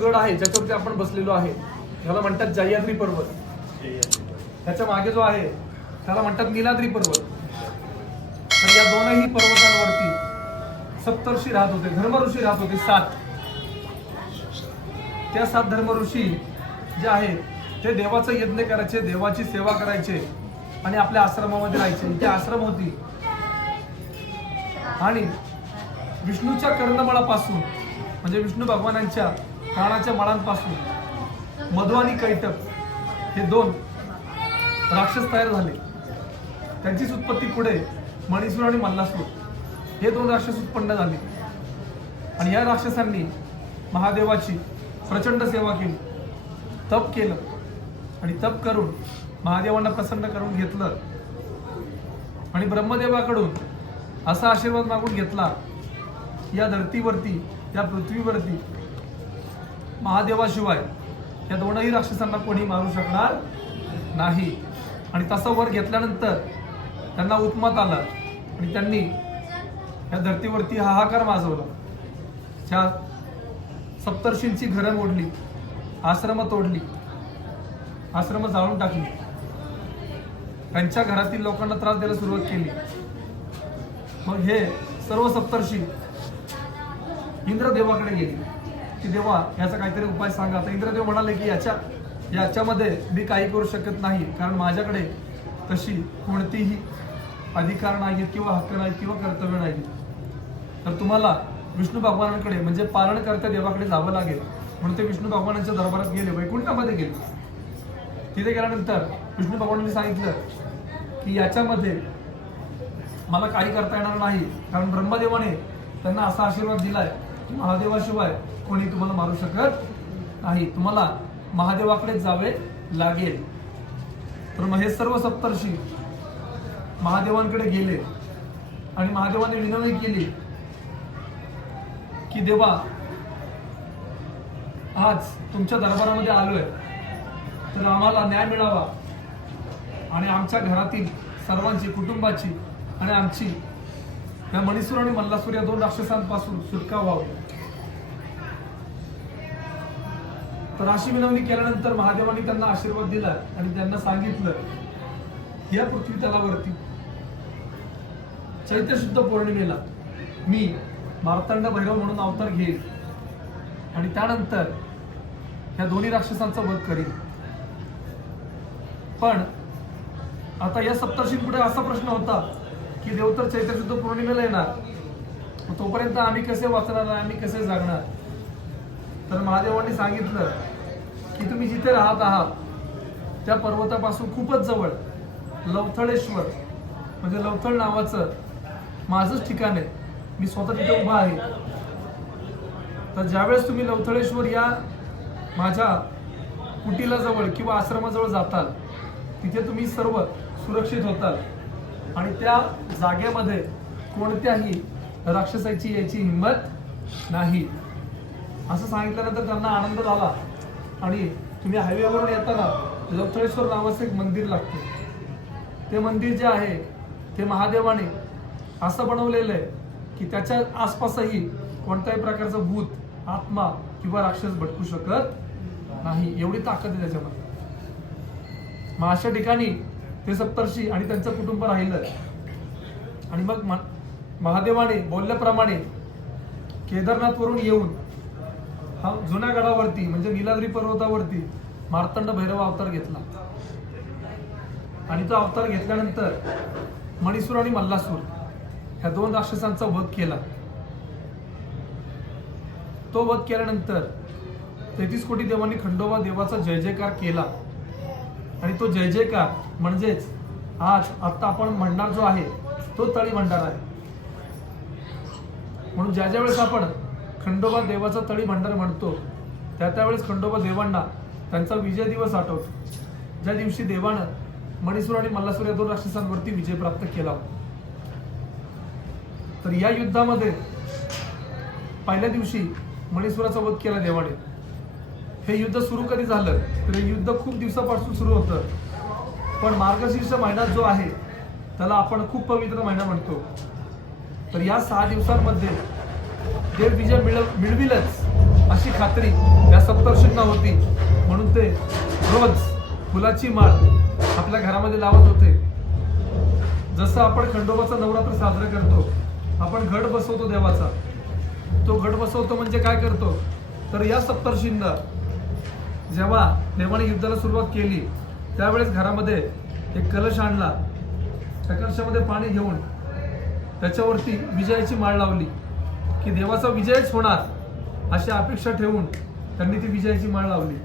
गड आहे ज्याच्यावरती आपण बसलेलो आहे ह्याला म्हणतात जह्याद्री पर्वत. त्याच्यामागे जो आहे त्याला म्हणतात निलाद्री पर्वत. तर या दोनही पर्वतांवरती सप्तर्षी राहत होते धर्मऋषी राहत होते सात. त्या सात धर्मऋषी जे आहेत ते देवाचं यज्ञ करायचे देवाची सेवा करायचे आणि आपल्या आश्रमामध्ये राहायचे. ते आश्रम होती. आणि विष्णूच्या कर्णबळापासून म्हणजे विष्णू भगवानांच्या कानाच्या मळांपासून मधु आणि कैटक हे दोन राक्षस तयार झाले. त्यांचीच उत्पत्ती पुढे मणिसूर आणि मल्लासूर. हे दोन राक्षस उत्पन्न झाले. आणि या राक्षसांनी महादेवाची प्रचंड सेवा केली. तप केलं आणि तप करून महादेवांना प्रसन्न करून घेतलं. आणि ब्रह्मदेवाकडून असा आशीर्वाद मागून घेतला. या धर्तीवरती या पृथ्वीवरती महादेवाशिवाय या दोनही राक्षसांना कोणी मारू शकणार नाही. आणि तसा वर घेतल्यानंतर त्यांना उत्मत आला आणि त्यांनी या धर्तीवरती हाहाकार माजवला. त्या सप्तर्षींची घरं मोडली आश्रम तोडली आश्रम जाळून टाकली. त्यांच्या घरातील लोकांना त्रास द्यायला सुरुवात केली. मग हे सर्व सप्तर्षी इंद्रदेवाकडे गेले. की देवा याचा काहीतरी उपाय सांगा. आता इंद्रदेव म्हणाले की याच्या याच्यामध्ये मी काही करू शकत नाही. कारण माझ्याकडे तशी कोणतीही अधिकार नाही किंवा हक्क नाही किंवा कर्तव्य नाही तर तुम्हाला विष्णू भगवानांकडे म्हणजे पालनकर्त्या देवाकडे जावं लागेल. म्हणून ते विष्णू भगवानांच्या दरबारात गेले वैकुंठामध्ये गेले. तिथे गेल्यानंतर विष्णू भगवानांनी सांगितलं की याच्यामध्ये मला काही करता येणार नाही. कारण ब्रह्मदेवाने त्यांना असा आशीर्वाद दिलाय. महादेवाशिवाय कोणी तुम्हाला मारू शकत नाही. तुम्हाला महादेवाकडेच जावे लागेल. तर मग हे सर्व सप्तर्षी महादेवांकडे गेले आणि महादेवाने विनवणी केली की देवा आज तुमच्या दरबारामध्ये आलोय. तर आम्हाला न्याय मिळावा. आणि आमच्या घरातील सर्वांची कुटुंबाची आणि आमची या मणिसूर आणि मल्लासूर या दोन राक्षसांपासून सुटका व्हावी. तर अशी विनवणी केल्यानंतर महादेवांनी त्यांना आशीर्वाद दिला आणि त्यांना सांगितलं या पृथ्वी तलावरती चैत्र शुद्ध पौर्णिमेला मी मार्तंड भैरव म्हणून अवतार घेईल आणि त्यानंतर ह्या दोन्ही राक्षसांचा वध करीन. पण आता या सप्तर्षींपुढे असा प्रश्न होता की देव तर चैत्र शुद्ध पौर्णिमेला येणार. तोपर्यंत आम्ही कसे वाचणार आम्ही कसे जागणार? तर महादेवांनी सांगितलं की तुम्ही जिथे राहत आहात त्या पर्वतापासून खूपच जवळ लवथळेश्वर म्हणजे लवथळ नावाचं माझंच ठिकाण आहे. मी स्वतः तिथे उभा आहे. तर ज्यावेळेस तुम्ही लवथळेश्वर या माझ्या कुटीला जवळ किंवा आश्रमाजवळ जाताल तिथे तुम्ही सर्व सुरक्षित होताल. आणि त्या जागेमध्ये कोणत्याही राक्षसाची याची हिंमत नाही. असं सांगितल्यानंतर त्यांना आनंद झाला. आणि तुम्ही हायवेवरून येताना लवथळेश्वर नावाचं एक मंदिर लागते. ते मंदिर जे आहे ते महादेवाने असं बनवलेलं आहे की त्याच्या आसपासही कोणत्याही प्रकारचं भूत आत्मा किंवा राक्षस भटकू शकत नाही. एवढी ताकद आहे त्याच्यामध्ये. मग अशा ठिकाणी ते सप्तर्षी आणि त्यांचं कुटुंब राहिलं. आणि मग महादेवाने बोलल्याप्रमाणे केदारनाथवरून येऊन हा जुन्या गडावरती म्हणजे निलाद्री पर्वतावरती मार्तंड भैरव अवतार घेतला. आणि तो अवतार घेतल्यानंतर मणिसूर आणि मल्लासूर ह्या दोन राक्षसांचा वध केला. तो वध केल्यानंतर तेहतीस कोटी देवांनी खंडोबा देवाचा जय जयकार केला. आणि तो जय जयकार म्हणजेच आज आता आपण म्हणणार जो आहे तो तळी भंडारा आहे. म्हणून ज्या ज्या वेळेस आपण खंडोबा देवाचा तळी भंडार म्हणतो त्या त्यावेळेस खंडोबा देवांना त्यांचा विजय दिवस आठवतो. ज्या दिवशी देवानं मणिसूर आणि मल्लासूर या दोन राक्षसांवरती विजय प्राप्त केला. तर या युद्धामध्ये पहिल्या दिवशी मणिसुराचा वध केला देवाने. हे युद्ध सुरू कधी झालं? तर हे युद्ध खूप दिवसापासून सुरू होतं. पण मार्गशीर्ष महिना जो आहे त्याला आपण खूप पवित्र महिना म्हणतो. तर या सहा दिवसांमध्ये देव विजय मिळव मिळविलच अशी खात्री या सप्तर्षींना होती. म्हणून ते रोज फुलाची माळ आपल्या घरामध्ये लावत होते. जसं आपण खंडोबाचा नवरात्र साजरा करतो आपण घट बसवतो देवाचा. तो घट बसवतो म्हणजे काय करतो? तर या सप्तर्षींना जेव्हा देवाने युद्धाला सुरुवात केली त्यावेळेस घरामध्ये एक कलश आणला. त्या कलशामध्ये पाणी घेऊन त्याच्यावरती विजयाची माळ लावली की देवाचा विजयच होणार अशी अपेक्षा ठेवून त्यांनी ती विजयाची माळ लावली.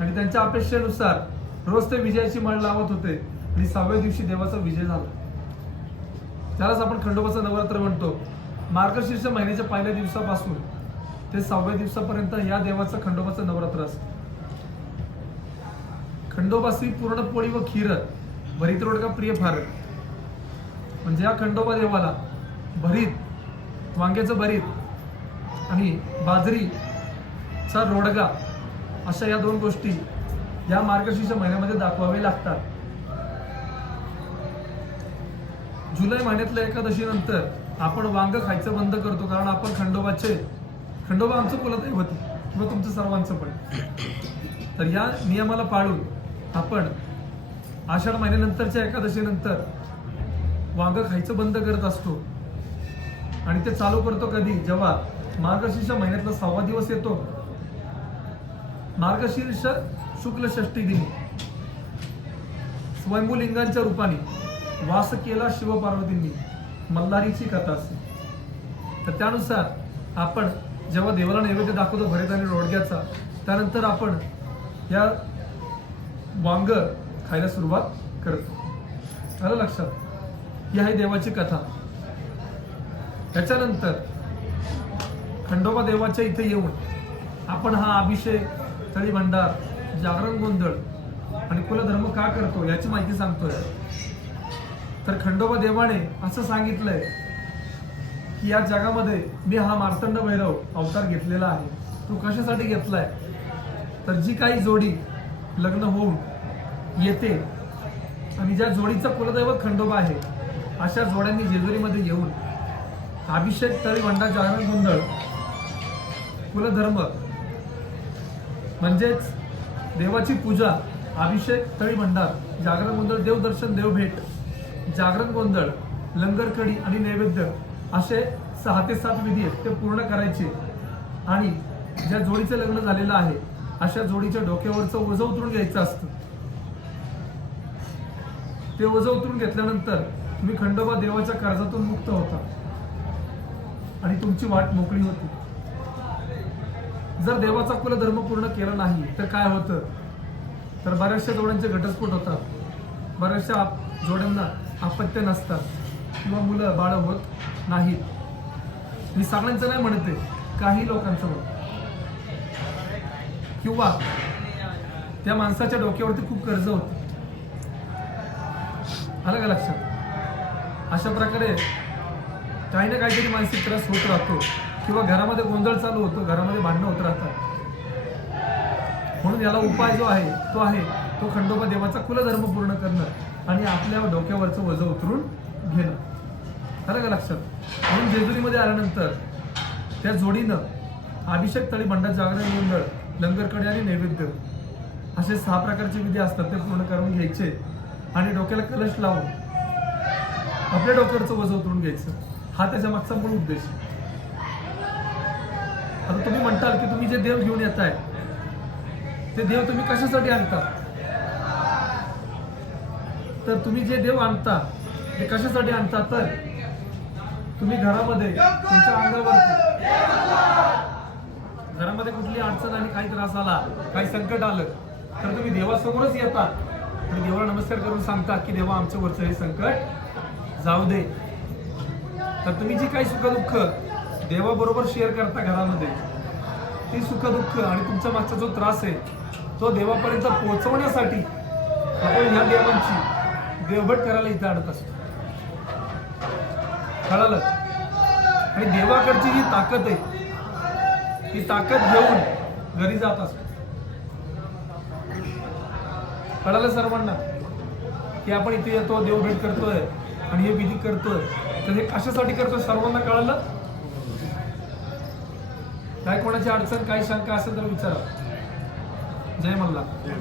आणि त्यांच्या अपेक्षेनुसार रोज ते विजयाची माळ लावत होते आणि सहाव्या दिवशी देवाचा विजय झाला. त्यालाच आपण खंडोबाचा नवरात्र म्हणतो. मार्गशीर्ष महिन्याच्या पहिल्या दिवसापासून ते सहाव्या दिवसापर्यंत या देवाचं खंडोबाचं नवरात्र असतं. खंडोबासी पूर्ण व खीर भरीत रोडगा प्रिय फार म्हणजे या खंडोबा देवाला भरीत वांग्याचं भरीत आणि बाजरीचा रोडगा अशा या दोन गोष्टी या मार्गशीर्ष महिन्यामध्ये दाखवावे लागतात. जुलै महिन्यातल्या एकादशीनंतर आपण वांग खायचं बंद करतो कारण आपण खंडोबाचे खंडोबा आमचं कुलदैवत आहे, किंवा तुमचं सर्वांचं पण. तर या नियमाला पाळून आपण आषाढ महिन्यानंतरच्या एकादशीनंतर वाघ खायचं बंद करत असतो. आणि ते चालू करतो कधी? जेव्हा मार्गशीर्ष महिन्यातला सहावा दिवस येतो. मार्गशीर्ष शुक्ल षष्टी दिनी. स्वयंभूलिंगांच्या रूपाने वास केला शिवपार्वतींनी मल्हारीची कथा असते तर त्यानुसार आपण जेव्हा देवाला नैवेद्य दाखवतो भरीत आणि रोडग्याचा त्यानंतर आपण या वांग खायला सुरुवात करतो. आलं लक्षात? ही आहे देवाची कथा. त्याच्यानंतर खंडोबा देवाच्या इथे येऊन आपण हा अभिषेक तळी भंडार जागरण गोंधळ आणि कुलधर्म का करतो याची माहिती सांगतोय. तर खंडोबा देवाने असं सांगितलंय की या जगामध्ये मी हा मार्तंड भैरव अवतार घेतलेला आहे. तो कशासाठी घेतलाय? तर जी काही जोडी लग्न होऊन येते आणि ज्या जोडीचं कुलदैवत खंडोबा आहे अशा जोड्यांनी जेजुरीमध्ये येऊन अभिषेक तळी भंडार जागरण गोंधळ कुलधर्म म्हणजेच देवाची पूजा अभिषेक तळी भंडार जागरण गोंधळ देवदर्शन देवभेट जागरण गोंधळ लंगरकडी आणि नैवेद्य असे सहा ते सात विधी आहेत ते पूर्ण करायचे. आणि ज्या जोडीचं लग्न झालेलं आहे अशा जोडीच्या डोक्यावरचं ओझं उतरून घ्यायचं असतं. ते ओझं उतरून घेतल्यानंतर तुम्ही खंडोबा देवाच्या कर्जातून मुक्त होता. आणि तुमची वाट मोकळी होती. जर देवाचा कुलधर्म पूर्ण केला नाही तर काय होतं? तर बऱ्याचशा जोड्यांचे घटस्फोट होतात. बऱ्याचशा आप- जोड्यांना अपत्य नसतात. किंवा मुलं बाळ होत नाहीत. मी सगळ्यांचं नाही म्हणते काही लोकांचं होत. किंवा त्या माणसाच्या डोक्यावरती खूप कर्ज होतं. आलं का लक्षात? अशा प्रकारे काही ना काहीतरी मानसिक त्रास होत राहतो. किंवा घरामध्ये गोंधळ चालू होतो घरामध्ये भांडणं होत राहतात. म्हणून याला उपाय जो आहे तो आहे तो खंडोबा देवाचा कुलधर्म पूर्ण करणं आणि आपल्या डोक्यावरचं वजं उतरून घेणं. आलं का लक्षात? म्हणून जेजुरीमध्ये आल्यानंतर त्या जोडीनं अभिषेक तळी भंडार जागरण मंडळ लंगरकडे आणि नैवेद्य असे सहा प्रकारचे विधी असतात ते पूर्ण करून घ्यायचे आणि डोक्याला कलश लावून आपल्या डोक्यावरचं वजन उतरून घ्यायचं. हा त्याच्या मागचा मूळ उद्देश. आता तुम्ही म्हणताल की तुम्ही जे देव घेऊन येत आहे ते देव तुम्ही कशासाठी आणता? तर तुम्ही जे देव आणता ते कशासाठी आणता? तर तुम्ही घरामध्ये तुमच्या अंगावरती घरामध्ये कुठली अडचण आणि काही त्रास आला काही संकट आलं तर तुम्ही देवासमोरच येता. आणि देवाला नमस्कार करून सांगता की देवा आमच्या वरचं हे संकट जाऊ दे. तर तुम्ही जी काही सुखदुःख देवाबरोबर शेअर करता घरामध्ये ती सुखदुःख आणि तुमच्या मागचा जो त्रास आहे तो देवापर्यंत पोहोचवण्यासाठी आपण ह्या देवांची देवभट करायला इथे आणत असतो. कळालं. आणि देवाकडची जी ताकद आहे ती ताकद घेऊन घरी जात असतो. कळालं सर्वांना? की आपण इथे येतो देवभेट करतोय आणि हे विधी करतोय. तर हे कशासाठी करतोय सर्वांना कळालं? काय कोणाची अडचण काही शंका असेल तर विचारा. जय मल्ला जय